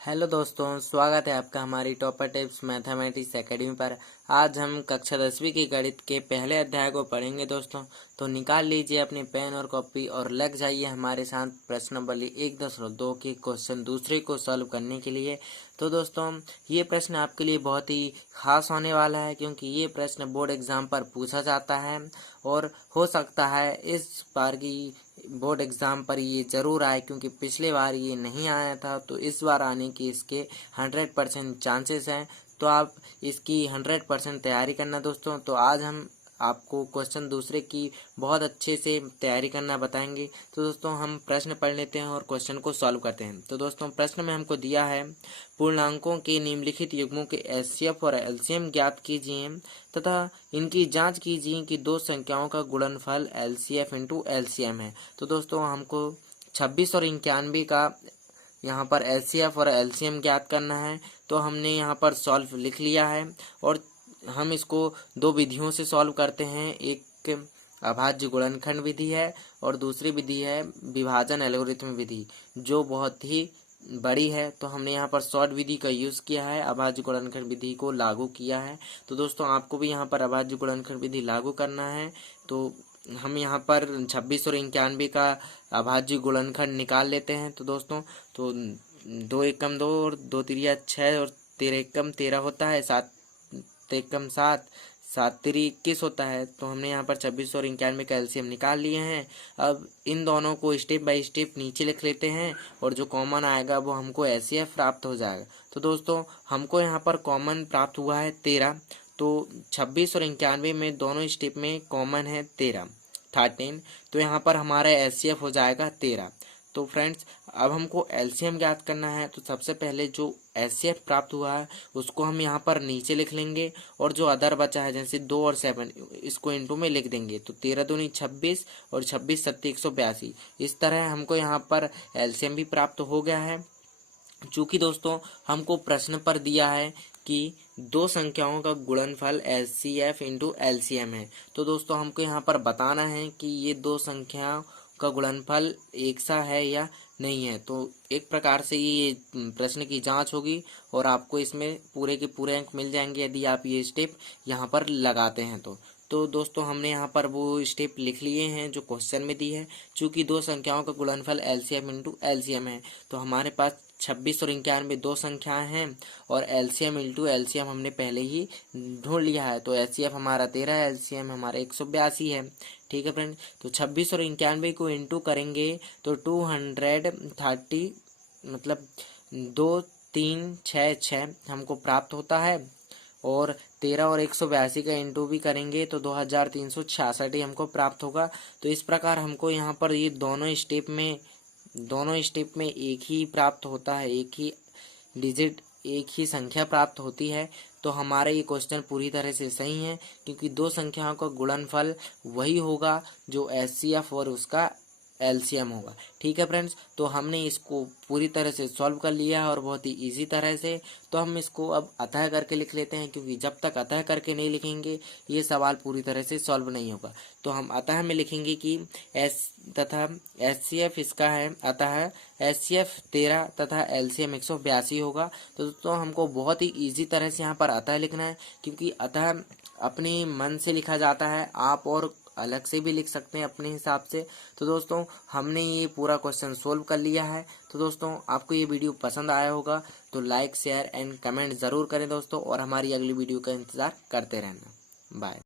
Hello दोस्तों, स्वागत है आपका हमारी टॉपर टिप्स मैथमेटिक्स एकेडमी पर। आज हम कक्षा 10वीं की गणित के पहले अध्याय को पढ़ेंगे दोस्तों। तो निकाल लीजिए अपनी पेन और कॉपी और लग जाइए हमारे साथ प्रश्न नंबर 1.2 के क्वेश्चन दूसरे को सॉल्व करने के लिए। तो दोस्तों, ये प्रश्न आपके लिए बहुत ही खास होने वाला है, क्योंकि ये प्रश्न बोर्ड एग्जाम पर पूछा जाता है और हो सकता है इस बार की बोर्ड एग्जाम पर ये जरूर आए, क्योंकि पिछले बार ये नहीं आया था। तो इस बार आने की इसके 100% चांसेस हैं। तो आप इसकी 100% तैयारी करना दोस्तों। तो आज हम आपको क्वेश्चन दूसरे की बहुत अच्छे से तैयारी करना बताएंगे। तो दोस्तों, हम प्रश्न पढ़ लेते हैं और क्वेश्चन को सॉल्व करते हैं। तो दोस्तों, प्रश्न में हमको दिया है पूर्णांकों के निम्नलिखित युग्मों के एचसीएफ और एलसीएम ज्ञात कीजिए तथा इनकी जांच कीजिए कि दो संख्याओं का गुणनफल एलसीएफ इंटू एलसीएम है। तो दोस्तों, हमको 26 और 91 का यहाँ पर एचसीएफ और एलसीएम ज्ञात करना है। तो हमने यहाँ पर सॉल्व लिख लिया है और हम इसको दो विधियों से सॉल्व करते हैं। एक अभाज्य गुणनखंड विधि है और दूसरी विधि है विभाजन एल्गोरिथम विधि, जो बहुत ही बड़ी है। तो हमने यहाँ पर शॉर्ट विधि का यूज़ किया है, अभाज्य गुणनखंड विधि को लागू किया है। तो दोस्तों, आपको भी यहाँ पर अभाज्य गुणनखंड विधि लागू करना है। तो हम यहाँ पर 26 और 91 का अभाज्य गुणनखंड निकाल लेते हैं। तो दोस्तों, तो 2 एकम 2 और 2 तिरिया 6 और 13 एकम 13 होता है, 7 एकम 7, 7 तिरी 21 होता है। तो हमने यहाँ पर 26 और 91 का एलसीएम निकाल लिए हैं। अब इन दोनों को स्टेप बाय स्टेप नीचे लिख लेते हैं और जो कॉमन आएगा वो हमको एचसीएफ प्राप्त हो जाएगा। तो दोस्तों, हमको यहाँ पर कॉमन प्राप्त हुआ है 13। तो 26 और 91 में दोनों स्टेप में कॉमन है 13। तो यहाँ पर हमारा एचसीएफ हो जाएगा 13। तो फ्रेंड्स, अब हमको एलसीएम ज्ञात करना है। तो सबसे पहले जो एचसीएफ प्राप्त हुआ है उसको हम यहाँ पर नीचे लिख लेंगे और जो अदर बचा है जैसे 2 और 7 इसको इंटू में लिख देंगे। तो 13 दूनी 26 और 26 सत्ती 182। इस तरह हमको यहाँ पर एलसीएम भी प्राप्त हो गया है। चूँकि दोस्तों, हमको प्रश्न पर दिया है कि दो संख्याओं का गुणनफल एचसीएफ इंटू एलसीएम है। तो दोस्तों, हमको यहाँ पर बताना है कि ये दो संख्याओं का गुणनफल एक सा है या नहीं है। तो एक प्रकार से ये प्रश्न की जांच होगी और आपको इसमें पूरे के पूरे अंक मिल जाएंगे यदि आप ये स्टेप यहाँ पर लगाते हैं। तो दोस्तों, हमने यहाँ पर वो स्टेप लिख लिए हैं जो क्वेश्चन में दी है। चूँकि दो संख्याओं का गुणनफल एलसीएम इंटू एलसीएम है, तो हमारे पास 26 और 91 दो संख्याएं हैं और एलसीएम इंटू एलसीएम हमने पहले ही ढूंढ लिया है। तो एचसीएफ हमारा 13 है, एलसीएम हमारा 182 है। ठीक है फ्रेंड, तो 26 और 91 को इंटू करेंगे तो 230 मतलब 2 3 6 6 हमको प्राप्त होता है। और 13 और 182 का इंटू भी करेंगे तो 2366 ही हमको प्राप्त होगा। तो इस प्रकार हमको यहाँ पर ये दोनों स्टेप में एक ही प्राप्त होता है, एक ही डिजिट, एक ही संख्या प्राप्त होती है। तो हमारा ये क्वेश्चन पूरी तरह से सही है, क्योंकि दो संख्याओं का गुणनफल वही होगा जो एचसीएफ और उसका एलसीएम होगा। ठीक है फ्रेंड्स, तो हमने इसको पूरी तरह से सॉल्व कर लिया है और बहुत ही इजी तरह से। तो हम इसको अब अतः करके लिख लेते हैं, क्योंकि जब तक अतः करके नहीं लिखेंगे ये सवाल पूरी तरह से सॉल्व नहीं होगा। तो हम अतः में लिखेंगे कि एस तथा एचसीएफ इसका है, अतः एचसीएफ 13 तथा एलसीएम 182 होगा। तो दोस्तों, हमको बहुत ही ईजी तरह से यहाँ पर अतः लिखना है, क्योंकि अतः अपने मन से लिखा जाता है, आप और अलग से भी लिख सकते हैं अपने हिसाब से। तो दोस्तों, हमने ये पूरा क्वेश्चन सोल्व कर लिया है। तो दोस्तों, आपको ये वीडियो पसंद आया होगा तो लाइक शेयर एंड कमेंट ज़रूर करें दोस्तों, और हमारी अगली वीडियो का इंतज़ार करते रहना। बाय।